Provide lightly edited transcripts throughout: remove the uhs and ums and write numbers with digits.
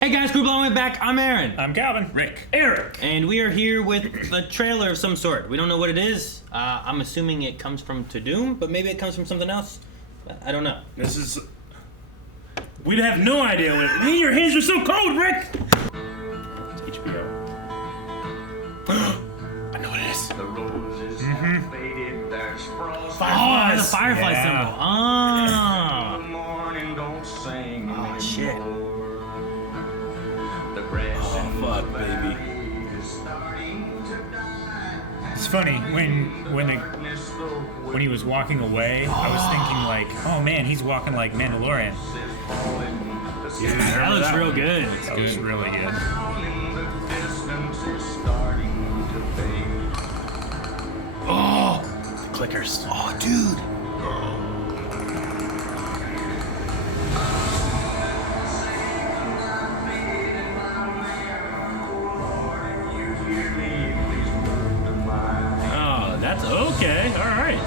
Hey guys, Crew Blowing back. I'm Aaron. I'm Calvin. Rick. Eric. And we are here with a trailer of some sort. We don't know what it is. I'm assuming it comes from To Doom, but maybe it comes from something else. I don't know. This is... We'd have no idea what it... Man, your hands are so cold, Rick! It's HBO. I know what it is. The roses have faded, there's frost. Oh, it's a Firefly symbol. The Oh. morning don't sing Oh, shit. The grass in fuck, the baby. valley is starting to die. It's funny when he was walking away, I was thinking like, oh man, he's walking like Mandalorian. That looks real good. That was really good. In the distance is starting to fade. Oh! The clickers. Oh, dude. Oh, that's okay. All right.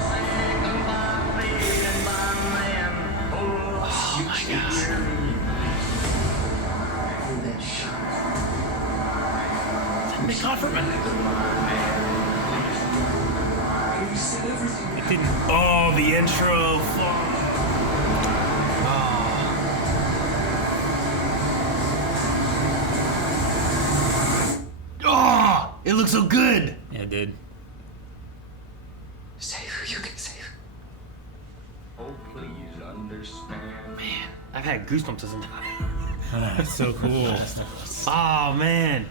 Oh my god. Nick Offerman. It didn't. Oh, the intro. Fuck. Oh, it looks so good. Yeah, it did. Save her. You can save her. Oh, please understand. Man, I've had goosebumps this entire. Oh, it's so cool. Oh man.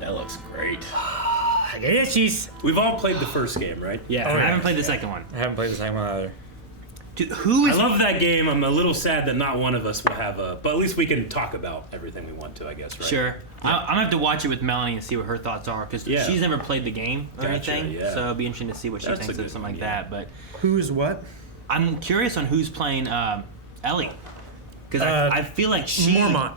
That looks great. I get itchies. We've all played the first game, right? Yeah, Oh, I yeah. haven't played the second one. I haven't played the second one either. Dude, who I is? love that game. I'm a little sad that not one of us will have a... But at least we can talk about everything we want to, I guess, right? Sure. I'm gonna have to watch it with Melanie and see what her thoughts are because Yeah. she's never played the game or Gotcha, anything. yeah. So it'll be interesting to see what she That's thinks a of good something like one, yeah. that. But Who's what? I'm curious on who's playing Ellie because I feel like she. Mormont.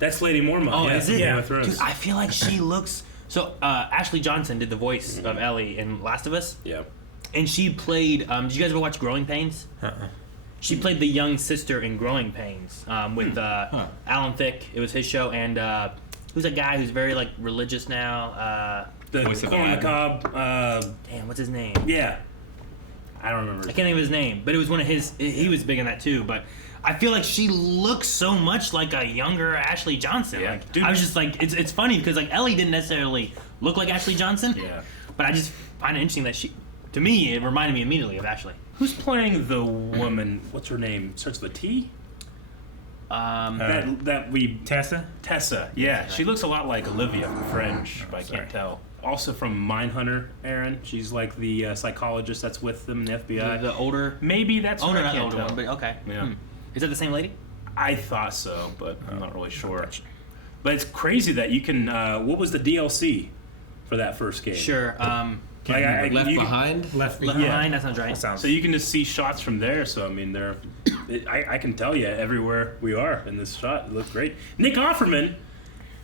That's Lady Mormont. Oh, yeah, is from it? Game of Thrones. Dude, I feel like she looks. So Ashley Johnson did the voice of Ellie in Last of Us, Yeah. and she played. Did you guys ever watch Growing Pains? She played the young sister in Growing Pains with Alan Thicke. It was his show, and who's a guy who's very like religious now. The Voice of corn on the Aladdin. cob. Damn, what's his name? Yeah. I don't remember. I can't think of his name, but it was one of his. He was big in that too. But I feel like she looks so much like a younger Ashley Johnson. Yeah. Like, Dude. I was just like, it's funny because like Ellie didn't necessarily look like Ashley Johnson. Yeah. But I just find it interesting that she, to me, it reminded me immediately of Ashley. Who's playing the woman? What's her name? Starts with a T? That we... Tessa? Tessa. Yeah. She looks a lot like Olivia from Fringe, but I sorry. can't tell. Also from Mindhunter, Aaron. She's like the psychologist that's with them in the FBI. The older. Maybe that's Oh her. no, I not the can't older tell. one, but okay. Yeah. Is that the same lady? I thought so, but I'm not really sure. But it's crazy that you can... what was the DLC for that first game? Sure. Like, Left you- Behind? Left Left behind. Behind. That sounds right. Sounds. So you can just see shots from there. So I mean, I can tell you everywhere we are in this shot. It looked great. Nick Offerman.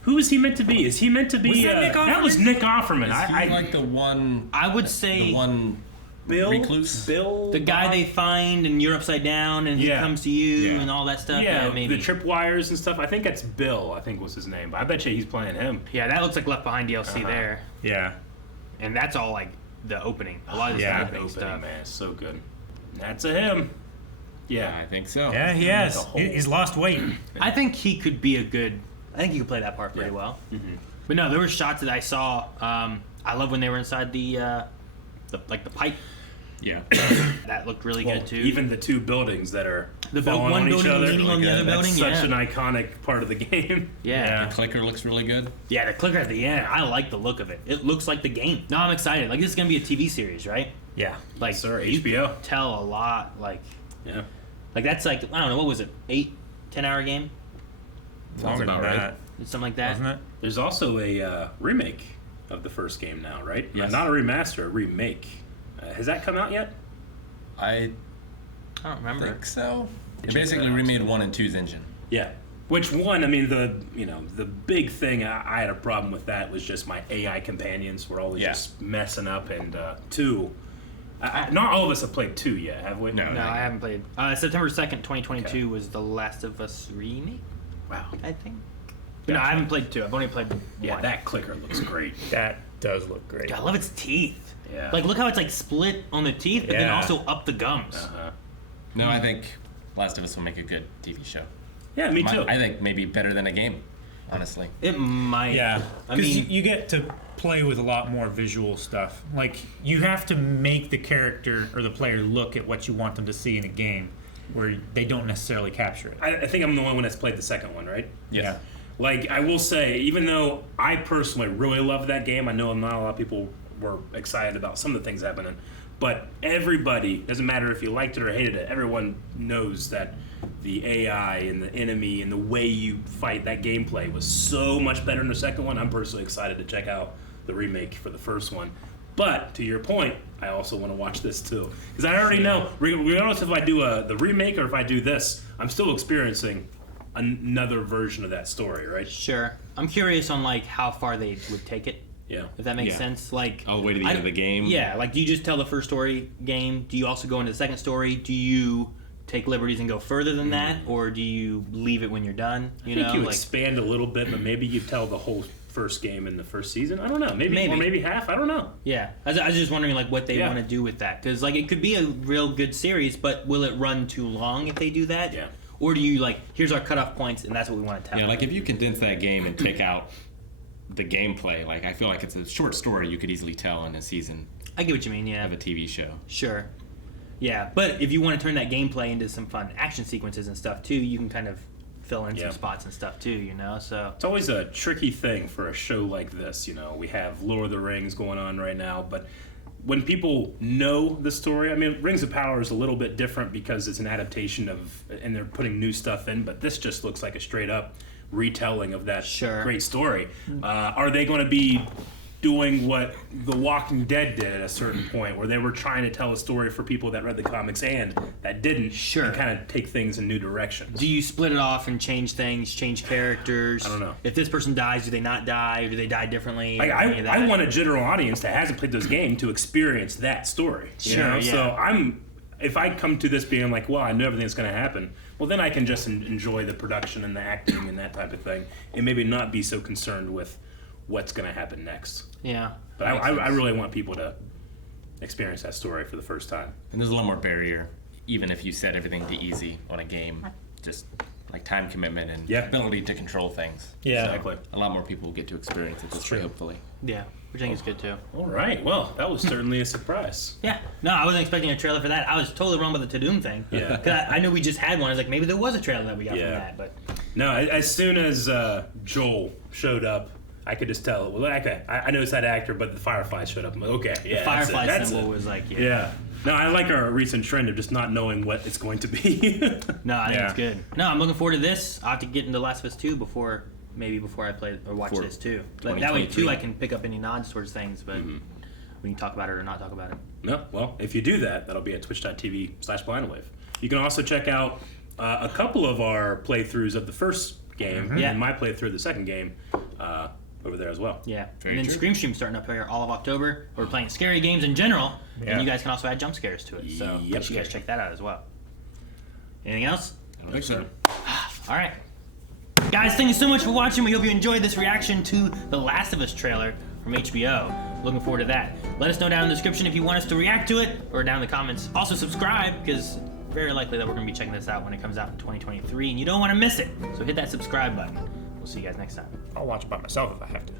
Who is he meant to be? Is he meant to be? Was that Nick That was Offerman? Nick Offerman. Is he like the one? I would say The one Bill. recluse? Bill. the guy Bob? they find and you're upside down and he Yeah. comes to you Yeah. and all that stuff. Yeah, maybe. the tripwires and stuff. I think that's Bill. I think was his name. But I bet you he's playing him. Yeah, that looks like Left Behind DLC there, Yeah. and that's all like the opening. A lot of this Yeah. opening Opening, stuff. man, it's so good. That's a him. Yeah. I think so. Yeah, he has. whole- He's lost weight. I think he could be a good. I think he could play that part pretty Yeah. well. But no, there were shots that I saw. I love when they were inside the pipe. Yeah. That looked really Well, good too. even the two buildings that are The falling one on each building other. leaning on the other That's building, such yeah. an iconic part of the game. yeah. Yeah. Clicker looks really good. Yeah, the clicker at the end. I like the look of it. It looks like the game. No, I'm excited. Like this is gonna be a TV series, right? Yeah. Like Sir, you HBO. could tell a lot. Like Yeah. that's like I don't know what was it 8-10 hour game Longer than about right. that, something like that. wasn't it? There's also a remake of the first game now, right? Yes. Not a remaster, a remake. Has that come out yet? I I don't remember. think so. They Check basically that out. remade 1 and 2's engine. Yeah. Which one? I mean, the big thing I had a problem with that was just my AI companions were always Yeah. just messing up. And 2, not all of us have played 2 yet, have we? No. No, I haven't played. September 2nd, 2022 was the Last of Us Remake. Wow. I think. No, I haven't played 2. I've only played 1. Yeah, that clicker looks great. That does look great. God, I love its teeth. Yeah. Like, look how it's like split on the teeth, but then Yeah. also up the gums. No, I think Last of Us will make a good TV show. Yeah, me too. I think maybe better than a game, honestly. It might. Yeah, I because mean, you get to play with a lot more visual stuff. Like, you have to make the character or the player look at what you want them to see in a game, where they don't necessarily capture it. I think I'm the only one that's played the second one, right? Yeah. Like, I will say, even though I personally really love that game, I know not a lot of people were excited about some of the things happening, but everybody, doesn't matter if you liked it or hated it, everyone knows that the AI and the enemy and the way you fight, that gameplay was so much better in the second one. I'm personally excited to check out the remake for the first one. But, to your point, I also want to watch this too. Because I already know, regardless if I do the remake or if I do this, I'm still experiencing another version of that story, right? sure. I'm curious on like how far they would take it. Yeah. If that makes Yeah. sense, like All the way to the end of the game. Yeah, like do you just tell the first story game? Do you also go into the second story? Do you take liberties and go further than that, or do you leave it when you're done? I think you expand a little bit, but maybe you tell the whole first game in the first season. I don't know. Maybe. Or maybe half. I don't know. Yeah, I was just wondering like what they Yeah. want to do with that, because like it could be a real good series, but will it run too long if they do that? Yeah. Or do you like here's our cutoff points and that's what we want to tell? Yeah, like if you condense that game and take out the gameplay, like I feel like it's a short story you could easily tell in a season I get what you mean. Yeah, of a TV show. sure. Yeah, but if you want to turn that gameplay into some fun action sequences and stuff too, you can kind of fill in Yeah. some spots and stuff too. You know, so It's always a tricky thing for a show like this. You know, we have Lord of the Rings going on right now, but when people know the story, I mean, Rings of Power is a little bit different because it's an adaptation of, and they're putting new stuff in, but this just looks like a straight up retelling of that Sure. great story. Are they going to be doing what The Walking Dead did at a certain point, where they were trying to tell a story for people that read the comics and that didn't, Sure. and kind of take things in new directions? do you split it off and change things, change characters? I don't know. If this person dies, do they not die, or do they die differently? Like, Any of that? I want a general audience that hasn't played this game to experience that story. You Sure, know? yeah. So if I come to this being like, well, I know everything's going to happen, well, then I can just enjoy the production and the acting and that type of thing, and maybe not be so concerned with what's going to happen next. Yeah. But I really want people to experience that story for the first time. And there's a lot more barrier, even if you set everything to easy on a game. Just like time commitment and Yeah. ability to control things. Yeah. So Exactly. a lot more people will get to experience it this way, hopefully. Yeah, which I think is good too. All right. Well, that was certainly a surprise. Yeah. No, I wasn't expecting a trailer for that. I was totally wrong with the Tudum thing. Yeah. 'Cause I knew we just had one. I was like, maybe there was a trailer that we got Yeah. from that, but No, as soon as Joel showed up, I could just tell. Well, okay, I know it's that actor, but the Firefly showed up. I'm like, okay, yeah, Firefly that's symbol it. was like, yeah. Yeah. No, I like our recent trend of just not knowing what it's going to be. No, I think Yeah. it's good. No, I'm looking forward to this. I'll have to get into Last of Us 2 before I play or watch For this too. But that way too, 2023. I can pick up any nods towards things, but we can talk about it or not talk about it. No, well, if you do that, that'll be at twitch.tv/blindwave. You can also check out a couple of our playthroughs of the first game Yeah. and my playthrough of the second game over there as well. Yeah. Very and then true. Scream Stream's starting up here all of October. We're playing scary games in general, Yeah. and you guys can also add jump scares to it. So Yep. make sure you guys check that out as well. Anything else? I don't think so. All right. Guys, thank you so much for watching. We hope you enjoyed this reaction to the Last of Us trailer from HBO. Looking forward to that. Let us know down in the description if you want us to react to it, or down in the comments. Also subscribe, because very likely that we're going to be checking this out when it comes out in 2023, and you don't want to miss it. So hit that subscribe button. We'll see you guys next time. I'll watch it by myself if I have to.